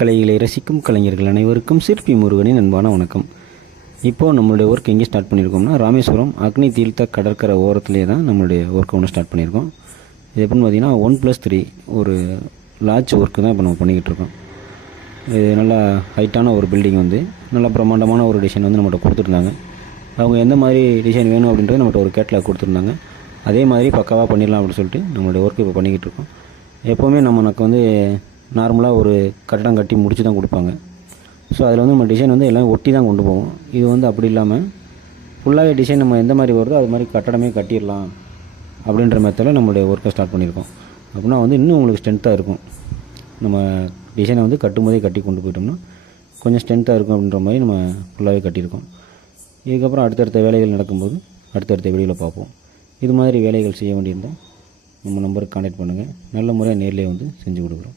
கலைகளை ரசிக்கும் கலைஞர்கள் அனைவருக்கும் சிற்பி முருகனின் அன்பான வணக்கம். இப்போது நம்மளுடைய ஒர்க் எங்கே ஸ்டார்ட் பண்ணியிருக்கோம்னா, ராமேஸ்வரம் அக்னி தீர்த்த கடற்கரை ஓரத்துலேயே தான் நம்மளுடைய ஒர்க்கை ஒன்று ஸ்டார்ட் பண்ணியிருக்கோம். இது எப்படின்னு பார்த்தீங்கன்னா 1+3 ஒரு லாட்ஜ் ஒர்க்கு தான் இப்போ நம்ம பண்ணிக்கிட்டு இருக்கோம். இது நல்லா ஹைட்டான ஒரு பில்டிங் வந்து நல்லா பிரம்மாண்டமான ஒரு டிசைன் வந்து நம்மகிட்ட கொடுத்துருந்தாங்க. அவங்க எந்த மாதிரி டிசைன் வேணும் அப்படின்றது நம்மகிட்ட ஒரு கேட்லாக் கொடுத்துருந்தாங்க. அதே மாதிரி பக்காவாக பண்ணிடலாம் அப்படின்னு சொல்லிட்டு நம்மளுடைய ஒர்க்கு இப்போ பண்ணிக்கிட்டு இருக்கோம். எப்போவுமே நமக்கு வந்து நார்மலாக ஒரு கட்டடம் கட்டி முடிச்சு தான் கொடுப்பாங்க. ஸோ அதில் வந்து நம்ம டிசைன் வந்து எல்லாம் ஒட்டி தான் கொண்டு போவோம். இது வந்து அப்படி இல்லாமல் ஃபுல்லாகவே டிசைன் நம்ம எந்த மாதிரி வருதோ அது மாதிரி கட்டடமே கட்டிடலாம் அப்படின்ற மெத்தடில் நம்மளுடைய ஒர்க்கை ஸ்டார்ட் பண்ணியிருக்கோம். அப்படின்னா வந்து இன்னும் உங்களுக்கு ஸ்ட்ரென்த்தாக இருக்கும். நம்ம டிசைனை வந்து கட்டும்போதே கட்டி கொண்டு போயிட்டோம்னா கொஞ்சம் ஸ்ட்ரென்த்தாக இருக்கும் அப்படின்ற மாதிரி நம்ம ஃபுல்லாகவே கட்டியிருக்கோம். இதுக்கப்புறம் அடுத்தடுத்த வேலைகள் நடக்கும்போது அடுத்தடுத்த வீடியோவில் பார்ப்போம். இது மாதிரி வேலைகள் செய்ய வேண்டியிருந்தால் நம்ம நம்பருக்கு கான்டாக்ட் பண்ணுங்கள். நல்ல முறையாக நேர்லேயே வந்து செஞ்சு கொடுக்குறோம்.